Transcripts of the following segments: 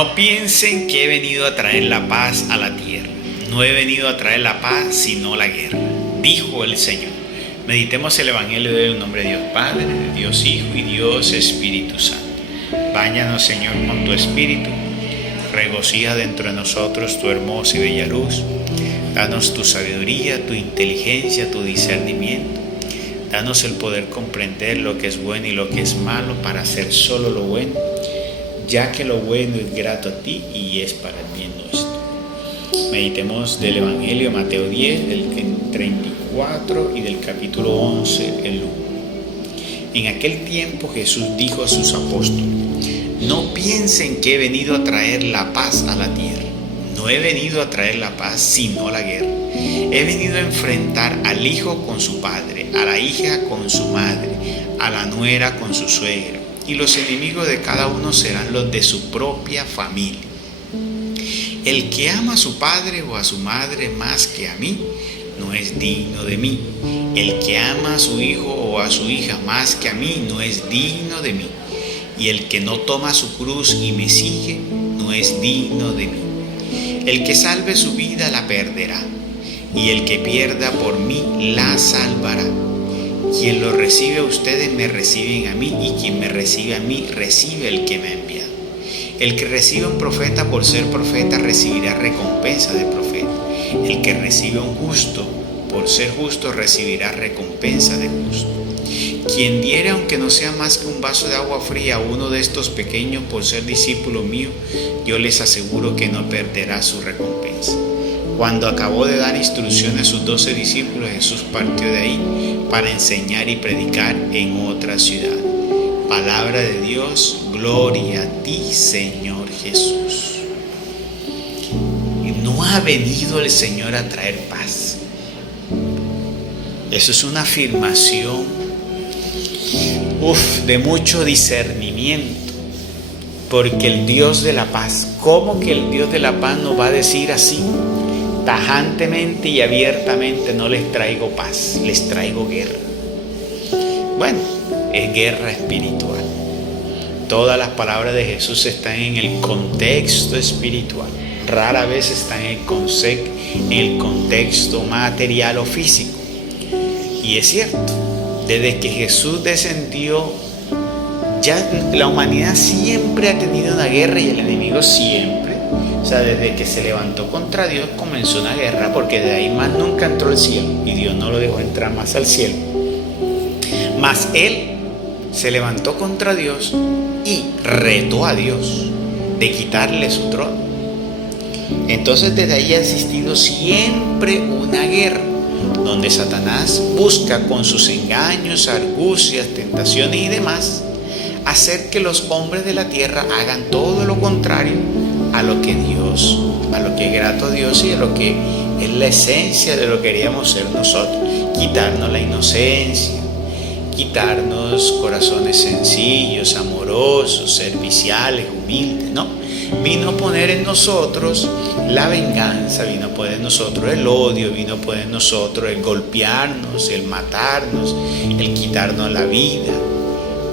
No piensen que he venido a traer la paz a la tierra. No he venido a traer la paz, sino la guerra, dijo el Señor. Meditemos el Evangelio del nombre de Dios Padre, de Dios Hijo y Dios Espíritu Santo. Báñanos, Señor, con tu Espíritu. Regocija dentro de nosotros tu hermosa y bella luz. Danos tu sabiduría, tu inteligencia, tu discernimiento. Danos el poder comprender lo que es bueno y lo que es malo para hacer solo lo bueno, ya que lo bueno es grato a ti y es para el bien nuestro. Meditemos del Evangelio Mateo 10, del 34 y del capítulo 11, el 1. En aquel tiempo Jesús dijo a sus apóstoles: no piensen que he venido a traer la paz a la tierra. No he venido a traer la paz, sino la guerra. He venido a enfrentar al hijo con su padre, a la hija con su madre, a la nuera con su suegra, y los enemigos de cada uno serán los de su propia familia. El que ama a su padre o a su madre más que a mí, no es digno de mí. El que ama a su hijo o a su hija más que a mí, no es digno de mí. Y el que no toma su cruz y me sigue, no es digno de mí. El que salve su vida la perderá, y el que pierda por mí la salvará. Quien lo recibe a ustedes me reciben a mí, y quien me recibe a mí recibe al que me ha enviado. El que recibe a un profeta por ser profeta recibirá recompensa de profeta. El que recibe a un justo por ser justo recibirá recompensa de justo. Quien diere, aunque no sea más que un vaso de agua fría, a uno de estos pequeños por ser discípulo mío, yo les aseguro que no perderá su recompensa. Cuando acabó de dar instrucciones a sus 12 discípulos, Jesús partió de ahí para enseñar y predicar en otra ciudad. Palabra de Dios, gloria a ti, Señor Jesús. No ha venido el Señor a traer paz. Eso es una afirmación de mucho discernimiento, porque el Dios de la paz, ¿cómo que el Dios de la paz nos va a decir así? Tajantemente y abiertamente: no les traigo paz, les traigo guerra. Bueno, es guerra espiritual. Todas las palabras de Jesús están en el contexto espiritual. Rara vez están en el contexto material o físico. Y es cierto, desde que Jesús descendió, ya la humanidad siempre ha tenido una guerra, y el enemigo siempre, desde que se levantó contra Dios comenzó una guerra, porque de ahí más nunca entró al cielo y Dios no lo dejó entrar más al cielo. Mas él se levantó contra Dios y retó a Dios de quitarle su trono. Entonces desde ahí ha existido siempre una guerra, donde Satanás busca con sus engaños, argucias, tentaciones y demás hacer que los hombres de la tierra hagan todo lo contrario a lo que es grato a Dios y a lo que es la esencia de lo que queríamos ser nosotros. Quitarnos la inocencia, quitarnos corazones sencillos, amorosos, serviciales, humildes, ¿no? Vino a poner en nosotros la venganza, vino a poner en nosotros el odio, vino a poner en nosotros el golpearnos, el matarnos, el quitarnos la vida.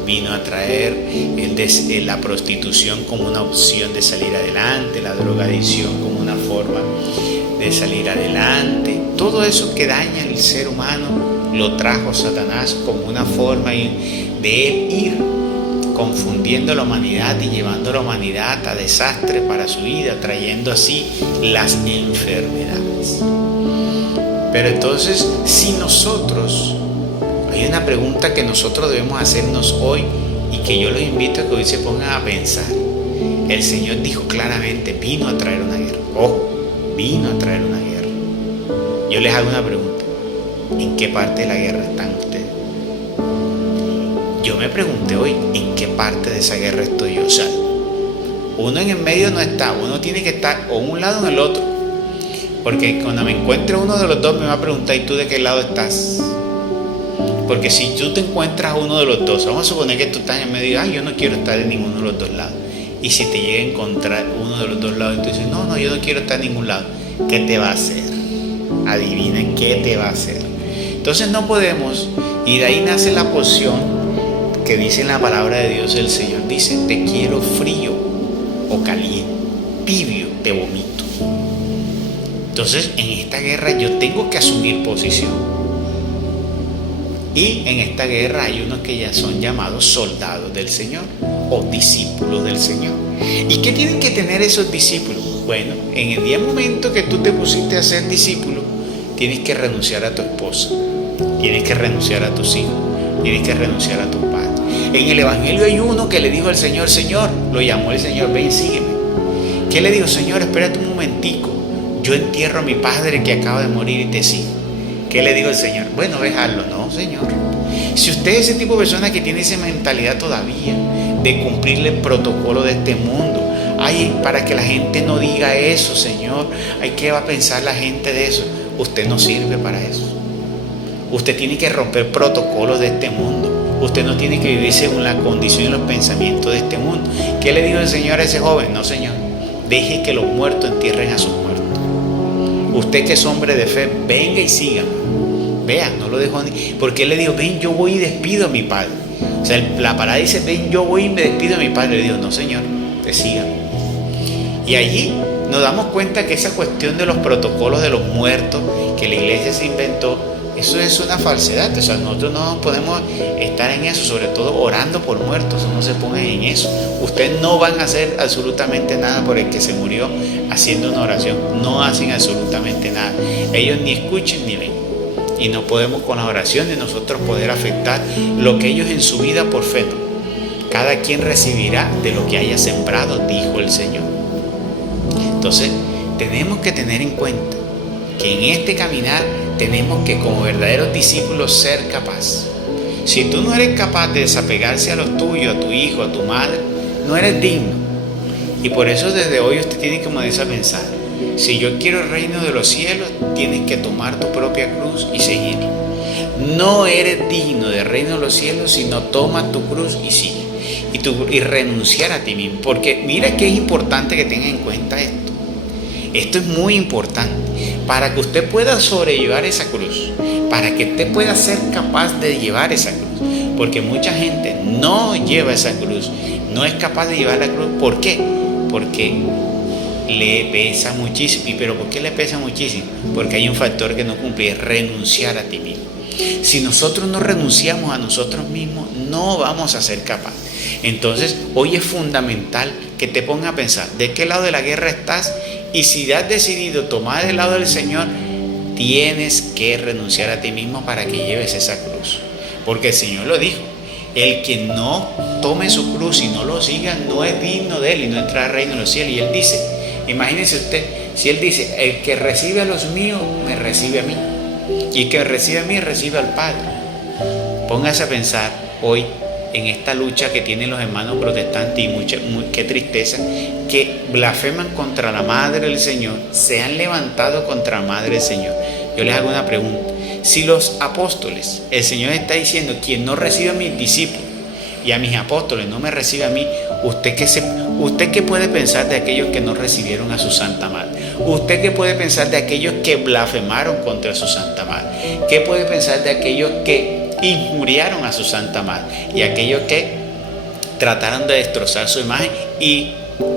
Vino a traer la prostitución como una opción de salir adelante, la drogadicción como una forma de salir adelante. Todo eso que daña al ser humano lo trajo Satanás como una forma de él ir confundiendo a la humanidad y llevando a la humanidad a desastre para su vida, trayendo así las enfermedades. Pero entonces, si nosotros, hay una pregunta que nosotros debemos hacernos hoy y que yo los invito a que hoy se pongan a pensar. El Señor dijo claramente: vino a traer una guerra. Ojo, vino a traer una guerra. Yo les hago una pregunta: ¿en qué parte de la guerra están ustedes? Yo me pregunté hoy: ¿en qué parte de esa guerra estoy yo? Uno en el medio no está, uno tiene que estar o un lado o en el otro. Porque cuando me encuentre uno de los dos me va a preguntar: ¿y tú de qué lado estás? Porque si tú te encuentras a uno de los dos, vamos a suponer que tú estás en medio y yo no quiero estar en ninguno de los dos lados. Y si te llega a encontrar uno de los dos lados y tú dices: no, yo no quiero estar en ningún lado, ¿qué te va a hacer? Adivinen qué te va a hacer. Entonces no podemos, y de ahí nace la porción que dice en la palabra de Dios. El Señor dice: te quiero frío, o caliente, tibio, te vomito. Entonces, en esta guerra yo tengo que asumir posición. Y en esta guerra hay unos que ya son llamados soldados del Señor o discípulos del Señor. ¿Y qué tienen que tener esos discípulos? Bueno, en el día momento que tú te pusiste a ser discípulo, tienes que renunciar a tu esposa, tienes que renunciar a tus hijos, tienes que renunciar a tus padres. En el Evangelio hay uno que le dijo al Señor, Señor, lo llamó el Señor, ven, sígueme. ¿Qué le dijo? Señor, espérate un momentico, yo entierro a mi padre que acaba de morir y te sigo. ¿Qué le dijo el Señor? Bueno, déjalo. No, Señor. Si usted es ese tipo de persona que tiene esa mentalidad todavía de cumplirle el protocolo de este mundo, ay, para que la gente no diga eso, Señor, ay, ¿qué va a pensar la gente de eso? Usted no sirve para eso. Usted tiene que romper protocolos de este mundo. Usted no tiene que vivir según la condición y los pensamientos de este mundo. ¿Qué le dijo el Señor a ese joven? No, Señor, deje que los muertos entierren a sus muertos. Usted que es hombre de fe, venga y sígame. Vean, no lo dejó ni... Porque él le dijo, ven, yo voy y despido a mi padre. O sea, la palabra dice, ven, yo voy y me despido a mi padre. Le dijo, no, Señor, te sígame. Y allí nos damos cuenta que esa cuestión de los protocolos de los muertos que la iglesia se inventó, eso es una falsedad. O sea, nosotros no podemos estar en eso, sobre todo orando por muertos. No se pongan en eso. Ustedes no van a hacer absolutamente nada por el que se murió haciendo una oración. No hacen absolutamente nada. Ellos ni escuchen ni ven. Y no podemos con la oración de nosotros poder afectar lo que ellos en su vida por fe no. Cada quien recibirá de lo que haya sembrado, dijo el Señor. Entonces, tenemos que tener en cuenta que en este caminar tenemos que como verdaderos discípulos ser capaces. Si tú no eres capaz de desapegarse a los tuyos, a tu hijo, a tu madre, no eres digno. Y por eso desde hoy usted tiene que comenzar a pensar, si yo quiero el reino de los cielos, tienes que tomar tu propia cruz y seguirlo. No eres digno del reino de los cielos si no tomas tu cruz y sigue. Y renunciar a ti mismo. Porque mira que es importante que tenga en cuenta esto. Esto es muy importante para que usted pueda sobrellevar esa cruz, para que usted pueda ser capaz de llevar esa cruz, porque mucha gente no lleva esa cruz, no es capaz de llevar la cruz. ¿Por qué? Porque le pesa muchísimo. ¿Y pero por qué le pesa muchísimo? Porque hay un factor que no cumple, es renunciar a ti mismo. Si nosotros no renunciamos a nosotros mismos, no vamos a ser capaces. Entonces, hoy es fundamental que te pongas a pensar de qué lado de la guerra estás, y si has decidido tomar el lado del Señor, tienes que renunciar a ti mismo para que lleves esa cruz. Porque el Señor lo dijo, el que no tome su cruz y no lo siga, no es digno de Él y no entrará al reino de los cielos. Y Él dice, imagínense usted, si Él dice, el que recibe a los míos, me recibe a mí. Y el que recibe a mí, recibe al Padre. Póngase a pensar hoy en esta lucha que tienen los hermanos protestantes y qué tristeza, que blasfeman contra la Madre del Señor, se han levantado contra la Madre del Señor. Yo les hago una pregunta. Si los apóstoles, el Señor está diciendo, quien no recibe a mis discípulos y a mis apóstoles no me recibe a mí, ¿usted qué puede pensar de aquellos que no recibieron a su Santa Madre? ¿Usted qué puede pensar de aquellos que blasfemaron contra su Santa Madre? ¿Qué puede pensar de aquellos que injuriaron a su Santa Madre y aquellos que trataron de destrozar su imagen y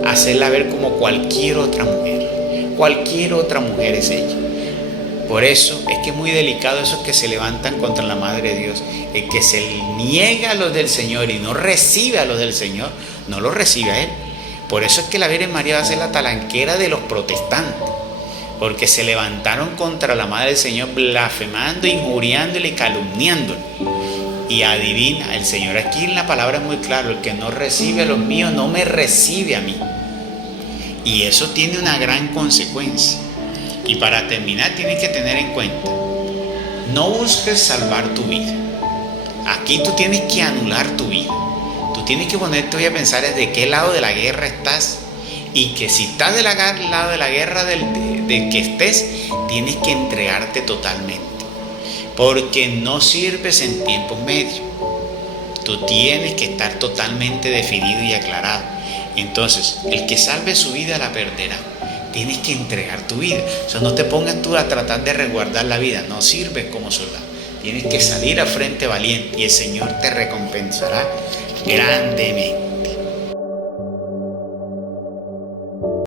hacerla ver como cualquier otra mujer? Cualquier otra mujer es ella. Por eso es que es muy delicado esos que se levantan contra la Madre de Dios. El que se niega a los del Señor y no recibe a los del Señor, no los recibe a Él. Por eso es que la Virgen María va a ser la talanquera de los protestantes, porque se levantaron contra la Madre del Señor blasfemando, injuriándole y calumniándole. Y adivina, el Señor aquí en la palabra es muy claro, el que no recibe a los míos no me recibe a mí. Y eso tiene una gran consecuencia. Y para terminar tienes que tener en cuenta, no busques salvar tu vida. Aquí tú tienes que anular tu vida. Tú tienes que ponerte hoy a pensar de qué lado de la guerra estás, y que si estás del lado de la guerra del que estés, tienes que entregarte totalmente, porque no sirves en tiempos medios. Tú tienes que estar totalmente definido y aclarado. Entonces, el que salve su vida la perderá. Tienes que entregar tu vida. O sea, no te pongas tú a tratar de resguardar la vida. No sirves como soldado. Tienes que salir a frente valiente y el Señor te recompensará grandemente.